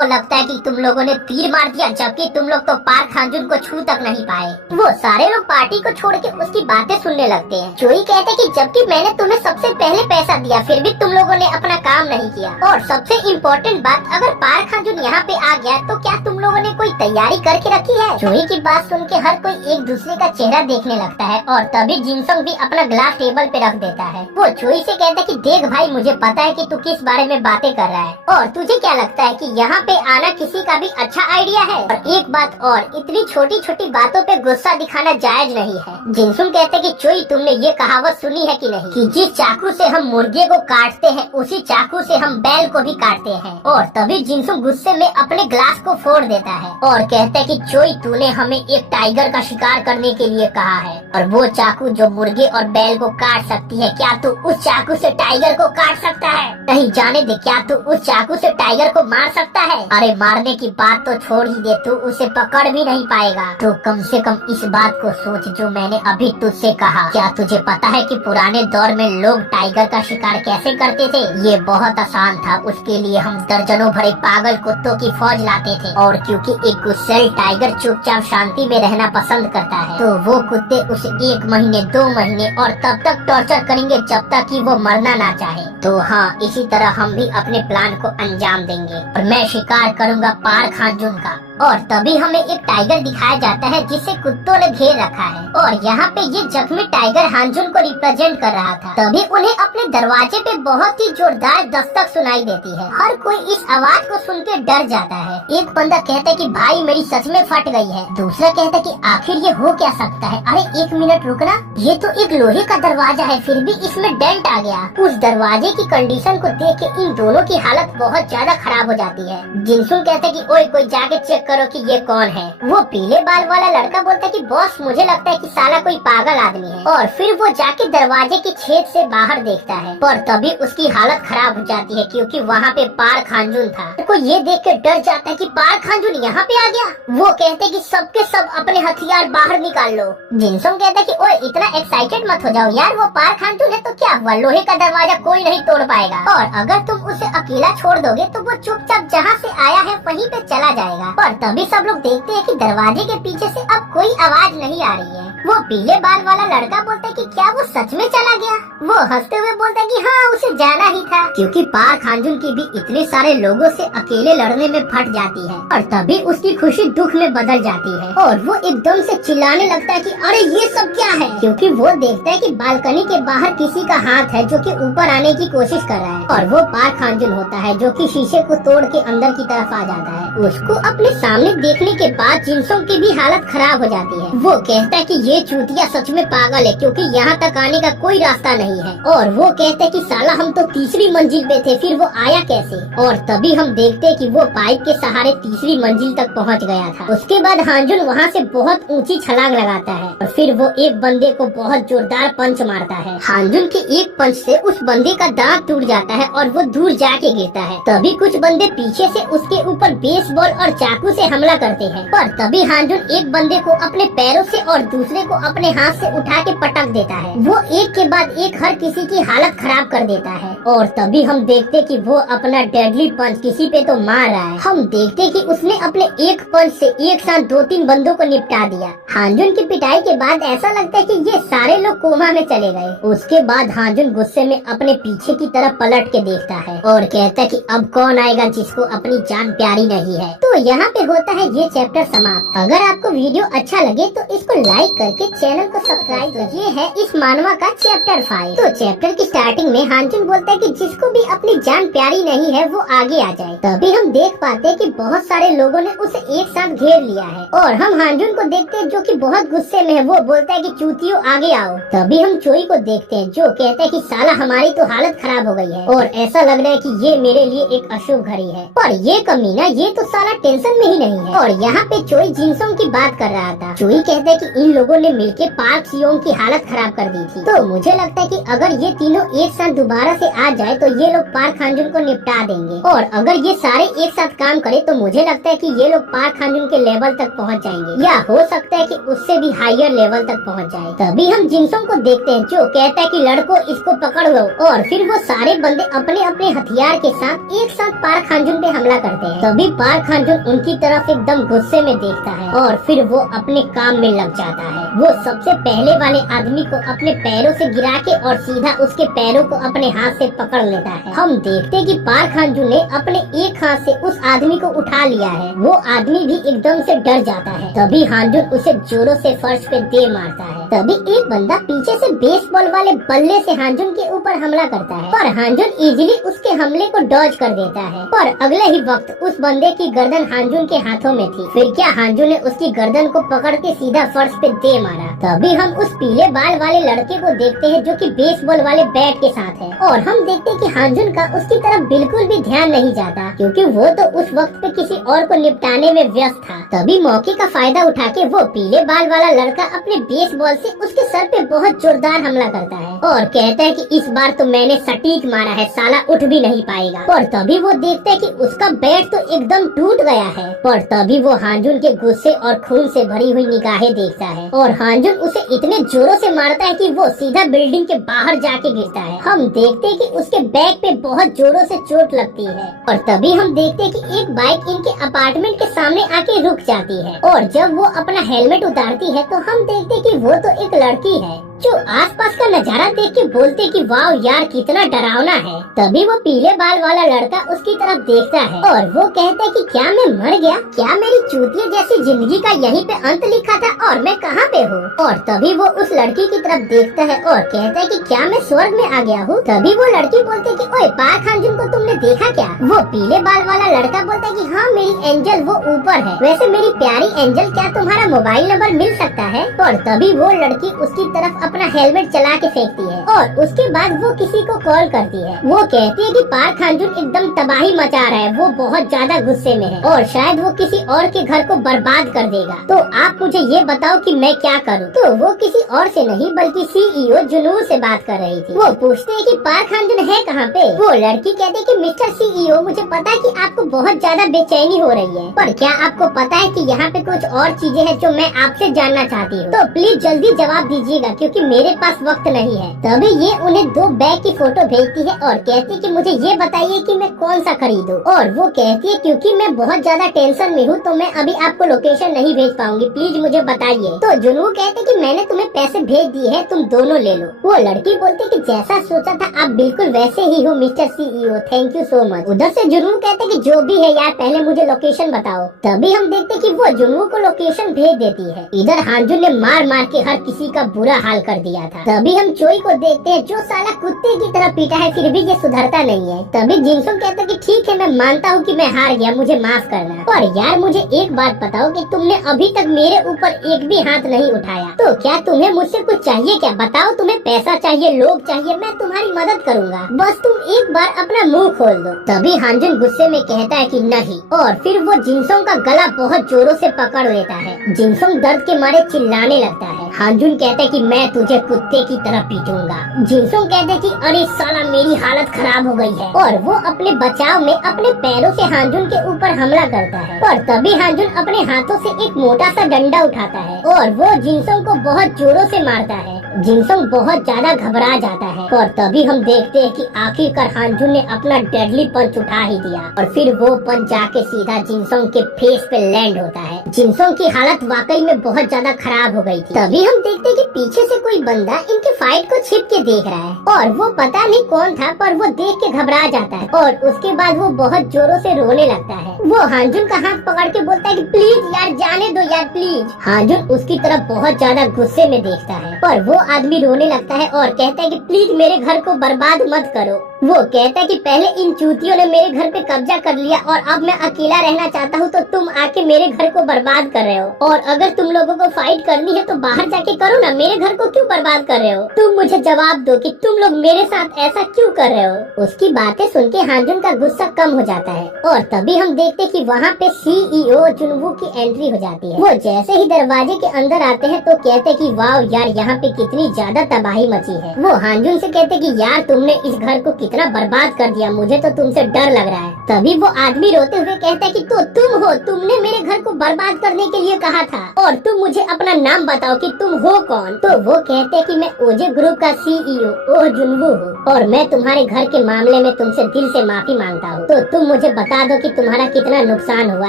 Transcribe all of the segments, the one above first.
तो लगता है कि तुम लोगों ने तीर मार दिया, जबकि तुम लोग तो पार्क खांजून को छू तक नहीं पाए। वो सारे लोग पार्टी को छोड़ के उसकी बातें सुनने लगते हैं। जोई कहते कि जबकि मैंने तुम्हें सबसे पहले पैसा दिया, फिर भी तुम लोगों ने अपना काम नहीं किया। और सबसे इम्पोर्टेंट बात, अगर पार्क खांजून यहाँ पे आ गया तो क्या तुम लोगों ने कोई तैयारी करके रखी है? जोई की बात सुन के हर कोई एक दूसरे का चेहरा देखने लगता है और तभी जिनसंग भी अपना ग्लास टेबल पे रख देता है। वो जोई से कहता है कि देख भाई, मुझे पता है कि तू किस बारे में बातें कर रहा है और तुझे क्या लगता है कि यहाँ पे आना किसी का भी अच्छा आइडिया है। और एक बात और, इतनी छोटी छोटी बातों पे गुस्सा दिखाना जायज नहीं है। जिनसुन कहते कि चोई, तुमने ये कहावत सुनी है कि नहीं कि जिस चाकू से हम मुर्गे को काटते हैं उसी चाकू से हम बैल को भी काटते हैं। और तभी जिनसुन गुस्से में अपने ग्लास को फोड़ देता है और कहते हैं कि चोई, तूने हमें एक टाइगर का शिकार करने के लिए कहा है और वो चाकू जो मुर्गे और बैल को काट सकती है, क्या तू उस चाकू से टाइगर को काट सकता है? नहीं, जाने दे, क्या तू उस चाकू से टाइगर को मार सकता है? अरे मारने की बात तो छोड़ ही दे, तू उसे पकड़ भी नहीं पाएगा। तो कम से कम इस बात को सोच जो मैंने अभी तुझसे कहा। क्या तुझे पता है कि पुराने दौर में लोग टाइगर का शिकार कैसे करते थे? ये बहुत आसान था। उसके लिए हम दर्जनों भरे पागल कुत्तों की फौज लाते थे और क्योंकि एक गुस्सैल टाइगर चुपचाप शांति में रहना पसंद करता है, तो वो कुत्ते उसे 1 महीने 2 महीने और तब तक टॉर्चर करेंगे जब तक कि वो मरना ना चाहे। तो हाँ, इसी तरह हम भी अपने प्लान को अंजाम देंगे और मैं शिकार करूंगा पार्क खांजून का। और तभी हमें एक टाइगर दिखाया जाता है जिसे कुत्तों ने घेर रखा है और यहाँ पे ये जख्मी टाइगर हांजुन को रिप्रेजेंट कर रहा था। तभी उन्हें अपने दरवाजे पे बहुत ही जोरदार दस्तक सुनाई देती है। हर कोई इस आवाज को सुन के डर जाता है। एक बंदा कहता है कि भाई मेरी सच में फट गई है। दूसरा कहता है कि आखिर ये हो क्या सकता है? अरे 1 मिनट रुकना, ये तो एक लोहे का दरवाजा है, फिर भी इसमें डेंट आ गया। उस दरवाजे की कंडीशन को देख के इन दोनों की हालत बहुत ज्यादा खराब हो जाती है। जिनसुन कहता है कि ओए कोई जाके चेक करो कि ये कौन है। वो पीले बाल वाला लड़का बोलता है कि बॉस, मुझे लगता है कि साला कोई पागल आदमी है। और फिर वो जाके दरवाजे के छेद से बाहर देखता है, पर तभी उसकी हालत खराब हो जाती है क्योंकि वहाँ पे पार्क खांजून था। तो ये देख के डर जाता है कि पार्क खांजून यहाँ पे आ गया। वो कहते हैं कि सबके सब अपने हथियार बाहर निकाल लो। जिनसुन कहता है कि ओए इतना एक्साइटेड मत हो जाओ यार, वो पार्क खांजून है तो क्या हुआ, लोहे का दरवाजा कोई नहीं तोड़ पाएगा और अगर तुम उसे अकेला छोड़ दोगे तो वो चुपचाप जहाँ से आया है वहीं पे चला जाएगा। पर तभी सब लोग देखते हैं कि दरवाजे के पीछे से अब कोई आवाज नहीं आ रही है। वो पीले बाल वाला लड़का बोलता है कि क्या वो सच में चला गया? वो हंसते हुए बोलता है कि हाँ, उसे जाना ही था क्योंकि पार्क खांजून की भी इतने सारे लोगों से अकेले लड़ने में फट जाती है। और तभी उसकी खुशी दुख में बदल जाती है और वो एकदम से चिल्लाने लगता है कि अरे ये सब क्या है, क्योंकि वो देखता है कि बालकनी के बाहर किसी का हाथ है जो कि ऊपर आने की कोशिश कर रहा है और वो पार्क खांजून होता है जो कि शीशे को तोड़ के अंदर की तरफ आ जाता है। उसको अपने सामने देखने के बाद जिनसों की भी हालत खराब हो जाती है। वो कहता है कि ये चूतिया सच में पागल है क्योंकि यहाँ तक आने का कोई रास्ता नहीं है। और वो कहते हैं कि साला हम तो तीसरी मंजिल पे थे, फिर वो आया कैसे? और तभी हम देखते हैं कि वो पाइप के सहारे तीसरी मंजिल तक पहुँच गया था। उसके बाद हांजुन वहाँ से बहुत ऊंची छलांग लगाता है और फिर वो एक बंदे को बहुत जोरदार पंच मारता है। हांजुन के एक पंच से उस बंदे का दांत टूट जाता है और वो दूर जाके गिरता है। तभी कुछ बंदे पीछे से उसके ऊपर बेसबॉल और चाकू से हमला करते हैं, पर तभी हांजुन एक बंदे को अपने पैरों से और दूसरे को अपने हाथ से उठा के पटक देता है। वो एक के बाद एक हर किसी की हालत खराब कर देता है और तभी हम देखते कि वो अपना डेडली पंच किसी पे तो मार रहा है। हम देखते कि उसने अपने एक पंच से एक साथ 2-3 बंदों को निपटा दिया। हांजुन की पिटाई के बाद ऐसा लगता है कि ये सारे लोग कोमा में चले गए। उसके बाद हांजुन गुस्से में अपने पीछे की तरफ पलट के देखता है और कहता है कि अब कौन आएगा जिसको अपनी जान प्यारी नहीं है। तो यहाँ पे होता है ये चैप्टर समाप्त। अगर आपको वीडियो अच्छा लगे तो इसको लाइक करके चैनल को सब्सक्राइब करिए। ये है इस मानवा का चैप्टर 5। तो चैप्टर की स्टार्टिंग में हांजुन बोलता है कि जिसको भी अपनी जान प्यारी नहीं है वो आगे आ जाए। तभी हम देख पाते हैं कि बहुत सारे लोगों ने उसे एक साथ घेर लिया है और हम हांजुन को देखते हैं जो कि बहुत गुस्से में है। वो बोलता है कि चूतियों आगे आओ। तभी हम चोई को देखते हैं जो कहता है कि साला हमारी तो हालत खराब हो गई है और ऐसा लग रहा है कि ये मेरे लिए एक अशुभ घड़ी है। पर ये कमीना ये तो साला टेंशन में ही नहीं है। और यहाँ पे चोई जिनसों की बात कर रहा था। चोई कहता है कि इन लोगों ने मिलके पार्क सियोंग की हालत खराब कर दी थी। तो मुझे लगता है कि अगर ये तीनों एक साथ दोबारा से आ जाए तो ये लोग पार्क खांजुन को निपटा देंगे। और अगर ये सारे एक साथ काम करे तो मुझे लगता है कि ये लोग पार्क खांजुन के लेवल तक पहुँच जाएंगे या हो सकता है कि उससे भी हायर लेवल तक पहुँच जाए। तभी हम जिनसों को देखते हैं जो कहता है कि लड़को इसको पकड़ लो और फिर वो सारे बंदे अपने अपने हथियार के साथ एक साथ पार्क खांजुन पे हमला करते हैं। तभी पार्क हांजुन उनकी तरफ एकदम गुस्से में देखता है और फिर वो अपने काम में लग जाता है। वो सबसे पहले वाले आदमी को अपने पैरों से गिरा के और सीधा उसके पैरों को अपने हाथ से पकड़ लेता है। हम देखते कि पार्क हांजुन ने अपने एक हाथ से उस आदमी को उठा लिया है। वो आदमी भी एकदम से डर जाता है। तभी हांजुन उसे जोरों से फर्श पे दे मारता है। तभी एक बंदा पीछे से बेसबॉल वाले बल्ले से हांजुन के ऊपर हमला करता है, पर हांजुन इजीली उसके हमले को डॉज कर देता है। पर अगले ही वक्त उस बंदे की गर्दन हांजुन के हाथों में थी। फिर क्या हांजुन ने उसकी गर्दन को पकड़ के सीधा फर्श पे दे मारा। तभी हम उस पीले बाल वाले लड़के को देखते हैं जो कि बेसबॉल वाले बैट के साथ है, और हम देखते हैं कि हांजुन का उसकी तरफ बिल्कुल भी ध्यान नहीं जाता, क्योंकि वो तो उस वक्त पे किसी और को निपटाने में व्यस्त था। तभी मौके का फायदा उठा के वो पीले बाल वाला लड़का अपने बेसबॉल से उसके सर पे बहुत जोरदार हमला करता है और कहता है कि इस बार तो मैंने सटीक मारा है, साला उठ भी नहीं पाएगा। और तभी वो देखता है कि उसका बैट तो एकदम टूट गया है। पर तभी वो हांजुन के गुस्से और खून से भरी हुई निगाहें देखता है और हांजुन उसे इतने जोरों से मारता है कि वो सीधा बिल्डिंग के बाहर जाके गिरता है। हम देखते हैं कि उसके बैक पे बहुत जोरों से चोट लगती है। और तभी हम देखते हैं कि एक बाइक इनके अपार्टमेंट के सामने आके रुक जाती है, और जब वो अपना हेलमेट उतारती है तो हम देखते हैं कि वो तो एक लड़की है जो आसपास का नजारा देख के बोलते कि वाह यार कितना डरावना है। तभी वो पीले बाल वाला लड़का उसकी तरफ देखता है और वो कहता है कि क्या मैं मर गया? क्या मेरी चूतिया जैसी जिंदगी का यहीं पे अंत लिखा था और मैं कहाँ पे हूँ? और तभी वो उस लड़की की तरफ देखता है और कहता है कि क्या मैं स्वर्ग में आ गया हूँ? तभी वो लड़की बोलती है कि ओए पार्क हांजुन को तुमने देखा क्या? वो पीले बाल वाला लड़का बोलता है कि हाँ मेरी एंजल वो ऊपर है। वैसे मेरी प्यारी एंजल क्या तुम्हारा मोबाइल नंबर मिल सकता है? और तभी वो लड़की उसकी तरफ अपना हेलमेट चला के फेंकती है और उसके बाद वो किसी को कॉल करती है। वो कहती है कि पार्क हांजुन एकदम तबाही मचा रहा है, वो बहुत ज्यादा गुस्से में है और शायद वो किसी और के घर को बर्बाद कर देगा। तो आप मुझे ये बताओ कि मैं क्या करूँ? तो वो किसी और से नहीं बल्कि सीईओ जुनू से बात कर रही थी। वो पूछते है कि पार्क हांजुन है कहाँ पे? वो लड़की कहती है कि मिस्टर सीईओ मुझे पता है कि आपको बहुत ज्यादा बेचैनी हो रही है, पर क्या आपको पता है कि यहाँ पे कुछ और चीजें हैं जो मैं आपसे जानना चाहती हूँ? तो प्लीज जल्दी जवाब दीजिएगा क्योंकि मेरे पास वक्त नहीं है। तभी ये उन्हें 2 बैग की फोटो भेजती है और कहती है कि मुझे ये बताइए कि मैं कौन सा खरीदूं। और वो कहती है क्योंकि मैं बहुत ज्यादा टेंशन में हूँ तो मैं अभी आपको लोकेशन नहीं भेज पाऊंगी, प्लीज मुझे बताइए। तो जुनू कहते कि मैंने तुम्हें पैसे भेज दिए हैं, तुम दोनों ले लो। वो लड़की बोलती कि जैसा सोचा था आप बिल्कुल वैसे ही हो mister CEO, thank you so much. उधर से जुनू कहते कि जो भी है यार पहले मुझे लोकेशन बताओ। तभी हम देखते कि वो जुनू को लोकेशन भेज देती है। इधर हांजुन ने मार मार के हर किसी का बुरा हाल कर दिया था। तभी हम चोई को देखते हैं जो साला कुत्ते की तरह पीटा है फिर भी ये सुधरता नहीं है। तभी जिनसुंग कहता है कि ठीक है मैं मानता हूँ कि मैं हार गया, मुझे माफ करना। और यार मुझे एक बात बताओ कि तुमने अभी तक मेरे ऊपर एक भी हाथ नहीं उठाया, तो क्या तुम्हें मुझसे कुछ चाहिए क्या? बताओ तुम्हें पैसा चाहिए, लोग चाहिए, मैं तुम्हारी मदद करूँगा, बस तुम एक बार अपना मुँह खोल दो। तभी हांजुन गुस्से में कहता है कि नहीं, और फिर वो जिनसुंग का गला बहुत जोरों से पकड़ लेता है। जिनसुंग दर्द के मारे चिल्लाने लगता है। हांजुन कहता है कि मैं तुझे कुत्ते की तरह पीटूंगा। जिनसुंग कहते कि अरे साला मेरी हालत खराब हो गई है, और वो अपने बचाव में अपने पैरों से हांजुन के ऊपर हमला करता है। पर तभी हांजुन अपने हाथों से एक मोटा सा डंडा उठाता है और वो जिनसुंग को बहुत जोरों से मारता है। जिनसुंग बहुत ज्यादा घबरा जाता है और तभी हम देखते हैं कि आखिरकार हांजुन ने अपना डेडली पंच उठा ही दिया और फिर वो पंच जाके सीधा जिनसुंग के फेस पे लैंड होता है। जिनसुंग की हालत वाकई में बहुत ज्यादा खराब हो गई थी। तभी हम देखते हैं कि पीछे से कोई बंदा इनके फाइट को छिप के देख रहा है और वो पता नहीं कौन था, पर वो देख के घबरा जाता है और उसके बाद वो बहुत जोरों से रोने लगता है। वो हांजुन का हाथ पकड़ के बोलता है कि प्लीज यार जाने दो यार प्लीज। हांजुन उसकी तरफ बहुत ज्यादा गुस्से में देखता है पर वो आदमी रोने लगता है और कहता है कि प्लीज मेरे घर को बर्बाद मत करो। वो कहता है कि पहले इन चूतियों ने मेरे घर पे कब्जा कर लिया और अब मैं अकेला रहना चाहता हूँ, तो तुम आके मेरे घर को बर्बाद कर रहे हो, और अगर तुम लोगों को फाइट करनी है तो बाहर जाके करो ना, मेरे घर को क्यों बर्बाद कर रहे हो? तुम मुझे जवाब दो कि तुम लोग मेरे साथ ऐसा क्यों कर रहे हो? उसकी बातें सुन के हांजुन का गुस्सा कम हो जाता है और तभी हम देखते कि वहाँ पे सीईओ जुनवू की एंट्री हो जाती है। वो जैसे ही दरवाजे के अंदर आते हैं तो कहते कि वाह यार यहाँ पे कितनी ज्यादा तबाही मची है। वो हांजुन से कहते कि यार तुमने इस घर को कितना बर्बाद कर दिया, मुझे तो तुमसे डर लग रहा है। तभी वो आदमी रोते हुए कहता है कि तो तुम हो, तुमने मेरे घर को बर्बाद करने के लिए कहा था, और तुम मुझे अपना नाम बताओ कि तुम हो कौन। तो वो कहते हैं कि मैं ओजे ग्रुप का CEO ओह जुनवू हूँ, और मैं तुम्हारे घर के मामले में तुमसे दिल से माफी मांगता हूँ। तो तुम मुझे बता दो कि तुम्हारा कितना नुकसान हुआ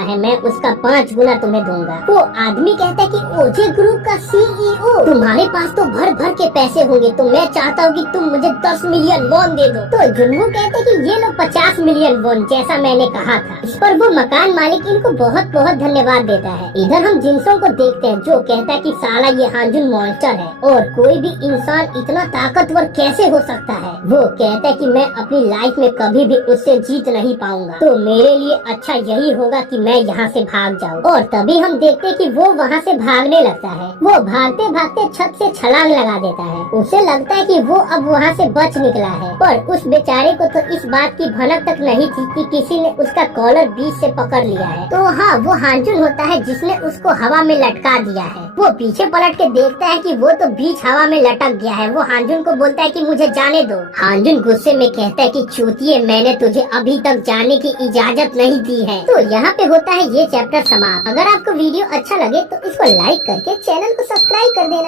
है, मैं उसका 5 गुना तुम्हें दूंगा। वो आदमी कहता है कि ओजे ग्रुप का CEO, तुम्हारे पास तो भर भर के पैसे होंगे, तो मैं चाहता हूँ कि तुम मुझे 10 मिलियन वॉन दे दो। तो जुनवू कहते कि ये लो 50 मिलियन वॉन, जैसा मैंने कहा था। इस पर वो मकान मालिक इनको बहुत बहुत धन्यवाद देता है। इधर हम जिनसों को देखते हैं जो कहता है कि साला ये हांजुन मॉन्स्टर है, और कोई भी इंसान इतना ताकतवर कैसे हो सकता है। वो कहता है कि मैं अपनी लाइफ में कभी भी उससे जीत नहीं पाऊंगा, तो मेरे लिए अच्छा यही होगा कि मैं यहाँ से भाग जाऊँ। और तभी हम देखते हैं कि वो वहाँ से भागने लगता है। वो भागते भागते छत से छलांग लगा देता है। उसे लगता है कि वो अब वहाँ से बच निकला है, पर उस बेचारे को तो इस बात की भनक तक नहीं थी कि किसी ने उसका कॉलर बीच से पकड़ लिया है। तो हाँ, वो हांजुन होता है जिसने उसको हवा में लटका दिया है। वो पीछे पलट के देखता है कि वो तो बीच हवा में लटक गया है। वो हांजुन को बोलता है कि मुझे जाने दो। हांजुन गुस्से में कहता है कि चूतिए, मैंने तुझे अभी तक जाने की इजाजत नहीं दी है। तो यहाँ पे होता है ये चैप्टर समाप्त। अगर आपको वीडियो अच्छा लगे तो इसको लाइक करके चैनल को सब्सक्राइब कर देना।